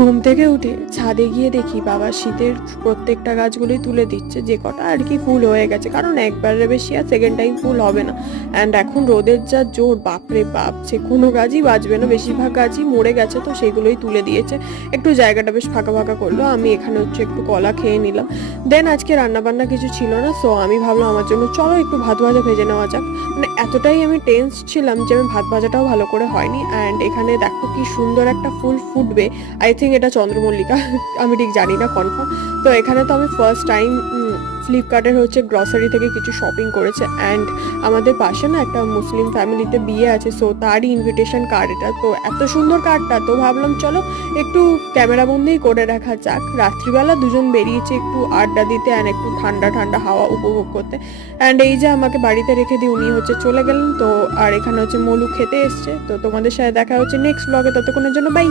ঘুম থেকে উঠে ছাদে গিয়ে দেখি বাবা শীতের প্রত্যেকটা গাছগুলোই তুলে দিচ্ছে, যে কটা আর কি ফুল হয়ে গেছে, কারণ একবারের বেশি আর সেকেন্ড টাইম ফুল হবে না। অ্যান্ড এখন রোদের যা জোর, বাপরে বাপ, সে কোনো গাছই বাঁচবে না, বেশিরভাগ গাছই মরে গেছে, তো সেগুলোই তুলে দিয়েছে। একটু জায়গাটা বেশ ফাঁকা ফাঁকা করলো। আমি এখানে হচ্ছে একটু কলা খেয়ে নিলাম। দেন আজকে রান্নাবান্না কিছু ছিল না, সো আমি ভাবলাম আমার জন্য চলো একটু ভাত ভাজা ভেজে নেওয়া যাক। মানে এতটাই আমি টেন্স ছিলাম যে আমি ভাত ভাজাটাও ভালো করে হয়নি। অ্যান্ড এখানে দেখো কি সুন্দর একটা ফুল ফুটবে, আই থিঙ্ক এটা চন্দ্রমল্লিকা, আমি ঠিক জানি না কনফার্ম। তো এখানে তো আমি ফার্স্ট টাইম ফ্লিপকার্টের হচ্ছে গ্রসারি থেকে কিছু শপিং করেছে। অ্যান্ড আমাদের পাশে না একটা মুসলিম ফ্যামিলিতে বিয়ে আছে, সো তারই ইনভিটেশন কার্ড এটা। তো এত সুন্দর কার্ডটা, তো ভাবলাম চলো একটু ক্যামেরাবন্দিই করে রাখা যাক। রাত্রিবেলা দুজন বেরিয়েছে একটু আড্ডা দিতে অ্যান্ড একটু ঠান্ডা ঠান্ডা হাওয়া উপভোগ করতে। অ্যান্ড এই যে আমাকে বাড়িতে রেখে দিয়ে উনি হচ্ছে চলে গেলেন। তো আর এখানে হচ্ছে মলু খেতে এসছে। তো তোমাদের সাথে দেখা হচ্ছে নেক্সট ব্লগে, ততক্ষণের জন্য বাই।